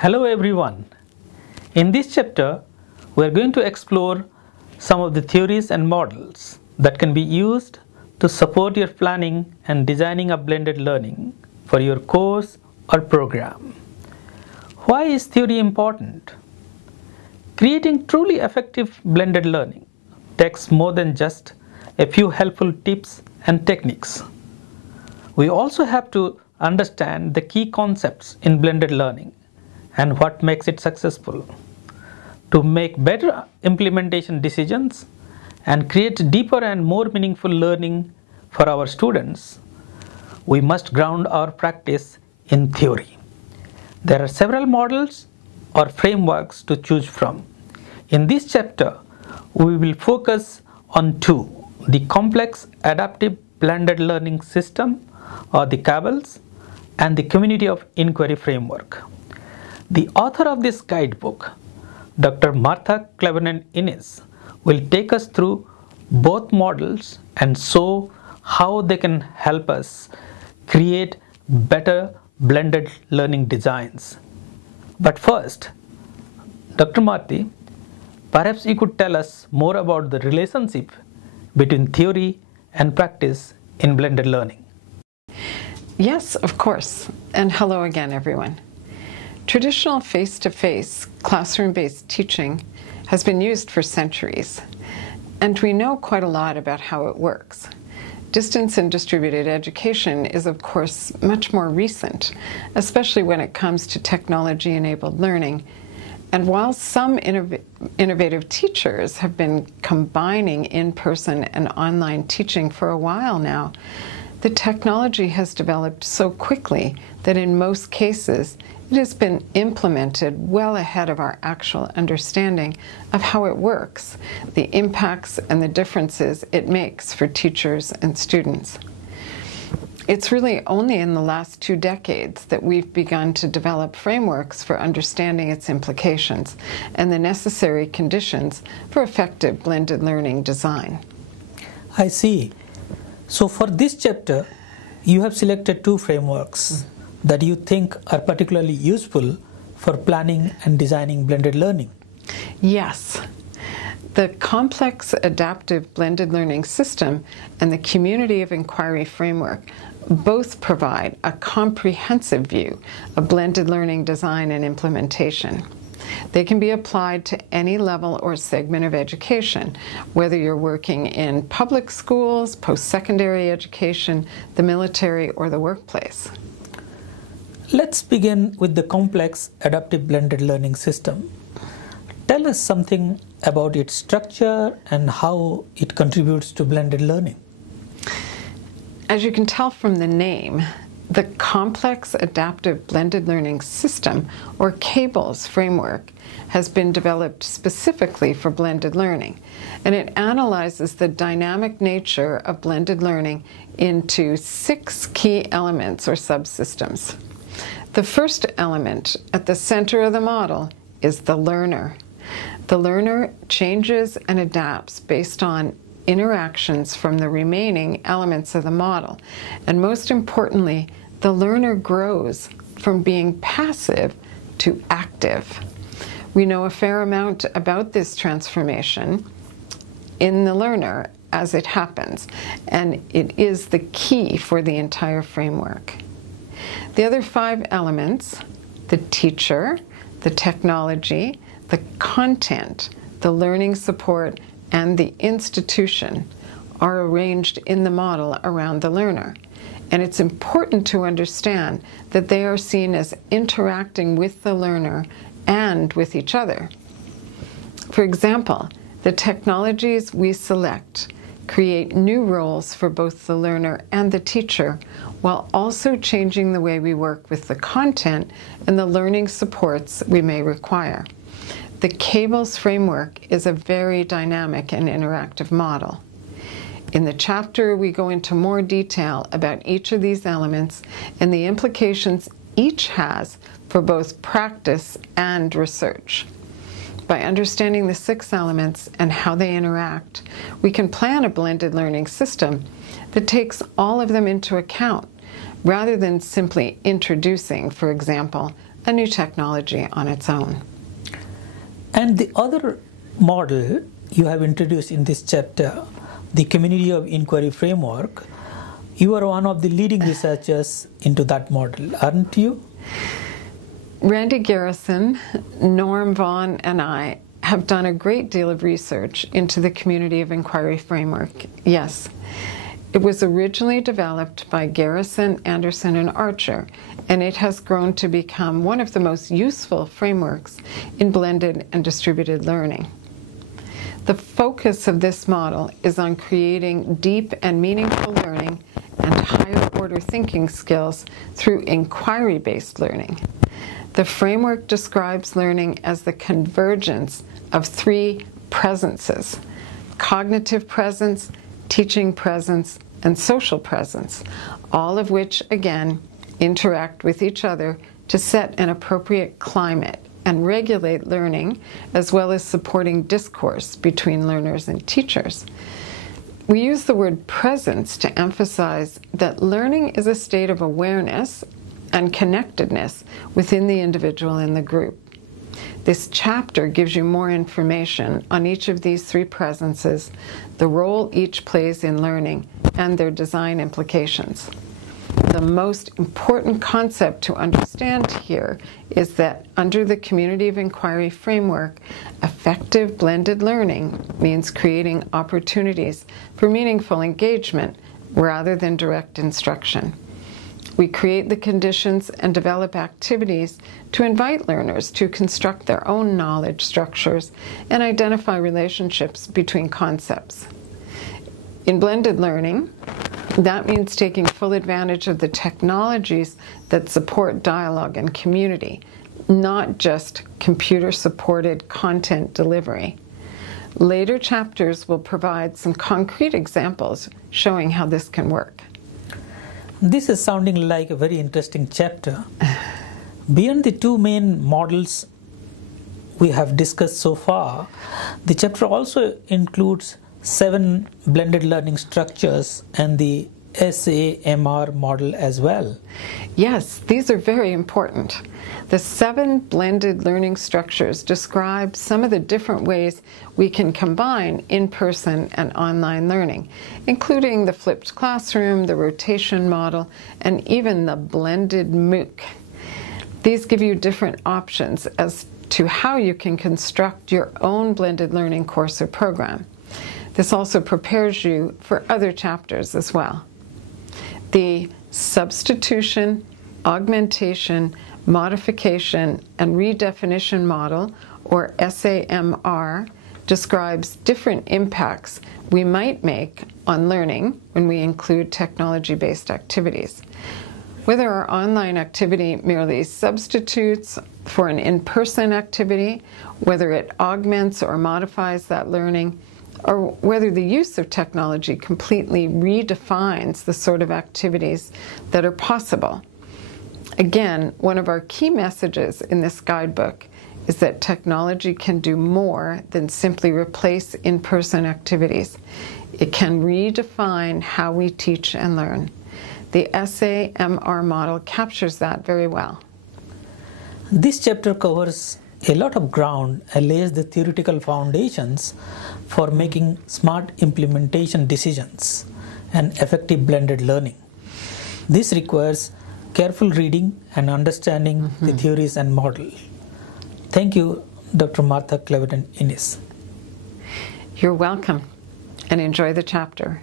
Hello everyone. In this chapter, we are going to explore some of the theories and models that can be used to support your planning and designing a blended learning for your course or program. Why is theory important? Creating truly effective blended learning takes more than just a few helpful tips and techniques. We also have to understand the key concepts in blended learning and what makes it successful. To make better implementation decisions and create deeper and more meaningful learning for our students, we must ground our practice in theory. There are several models or frameworks to choose from. In this chapter, we will focus on two: the Complex Adaptive Blended Learning System, or the CABLES, and the Community of Inquiry Framework. The author of this guidebook, Dr. Martha Cleveland-Innes, will take us through both models and show how they can help us create better blended learning designs. But first, Dr. Marty, perhaps you could tell us more about the relationship between theory and practice in blended learning. Yes, of course. And hello again, everyone. Traditional face-to-face, classroom-based teaching has been used for centuries, and we know quite a lot about how it works. Distance and distributed education is, of course, much more recent, especially when it comes to technology-enabled learning. And while some innovative teachers have been combining in-person and online teaching for a while now, the technology has developed so quickly that in most cases it has been implemented well ahead of our actual understanding of how it works, the impacts and the differences it makes for teachers and students. It's really only in the last 2 decades that we've begun to develop frameworks for understanding its implications and the necessary conditions for effective blended learning design. I see. So for this chapter, you have selected 2 frameworks that you think are particularly useful for planning and designing blended learning. Yes. The Complex Adaptive Blended Learning System and the Community of Inquiry Framework both provide a comprehensive view of blended learning design and implementation. They can be applied to any level or segment of education, whether you're working in public schools, post-secondary education, the military, or the workplace. Let's begin with the Complex Adaptive Blended Learning System. Tell us something about its structure and how it contributes to blended learning. As you can tell from the name, the Complex Adaptive Blended Learning System, or CABLES framework, has been developed specifically for blended learning, and it analyzes the dynamic nature of blended learning into 6 key elements or subsystems. The first element at the center of the model is the learner. The learner changes and adapts based on interactions from the remaining elements of the model, and most importantly, the learner grows from being passive to active. We know a fair amount about this transformation in the learner as it happens, and it is the key for the entire framework. The other 5 elements, the teacher, the technology, the content, the learning support, and the institution, are arranged in the model around the learner. And it's important to understand that they are seen as interacting with the learner and with each other. For example, the technologies we select create new roles for both the learner and the teacher, while also changing the way we work with the content and the learning supports we may require. The CABLES framework is a very dynamic and interactive model. In the chapter, we go into more detail about each of these elements and the implications each has for both practice and research. By understanding the 6 elements and how they interact, we can plan a blended learning system that takes all of them into account, rather than simply introducing, for example, a new technology on its own. And the other model you have introduced in this chapter, the Community of Inquiry Framework, you are one of the leading researchers into that model, aren't you? Randy Garrison, Norm Vaughan, and I have done a great deal of research into the Community of Inquiry Framework, yes. It was originally developed by Garrison, Anderson, and Archer, and it has grown to become one of the most useful frameworks in blended and distributed learning. The focus of this model is on creating deep and meaningful learning and higher order thinking skills through inquiry-based learning. The framework describes learning as the convergence of three presences: cognitive presence, teaching presence, and social presence, all of which, again, interact with each other to set an appropriate climate and regulate learning, as well as supporting discourse between learners and teachers. We use the word presence to emphasize that learning is a state of awareness and connectedness within the individual and the group. This chapter gives you more information on each of these three presences, the role each plays in learning, and their design implications. The most important concept to understand here is that under the Community of Inquiry framework, effective blended learning means creating opportunities for meaningful engagement rather than direct instruction. We create the conditions and develop activities to invite learners to construct their own knowledge structures and identify relationships between concepts. In blended learning, that means taking full advantage of the technologies that support dialogue and community, not just computer-supported content delivery. Later chapters will provide some concrete examples showing how this can work. This is sounding like a very interesting chapter. Beyond the two main models we have discussed so far, the chapter also includes 7 blended learning structures and the SAMR model as well. Yes, these are very important. The 7 blended learning structures describe some of the different ways we can combine in-person and online learning, including the flipped classroom, the rotation model, and even the blended MOOC. These give you different options as to how you can construct your own blended learning course or program. This also prepares you for other chapters as well. The substitution, augmentation, modification, and redefinition model, or SAMR, describes different impacts we might make on learning when we include technology-based activities. Whether our online activity merely substitutes for an in-person activity, whether it augments or modifies that learning, or whether the use of technology completely redefines the sort of activities that are possible. Again, one of our key messages in this guidebook is that technology can do more than simply replace in-person activities. It can redefine how we teach and learn. The SAMR model captures that very well. This chapter covers a lot of ground and lays the theoretical foundations for making smart implementation decisions and effective blended learning. This requires careful reading and understanding the theories and model. Thank you, Dr. Martha Cleveton Innes. You're welcome, and enjoy the chapter.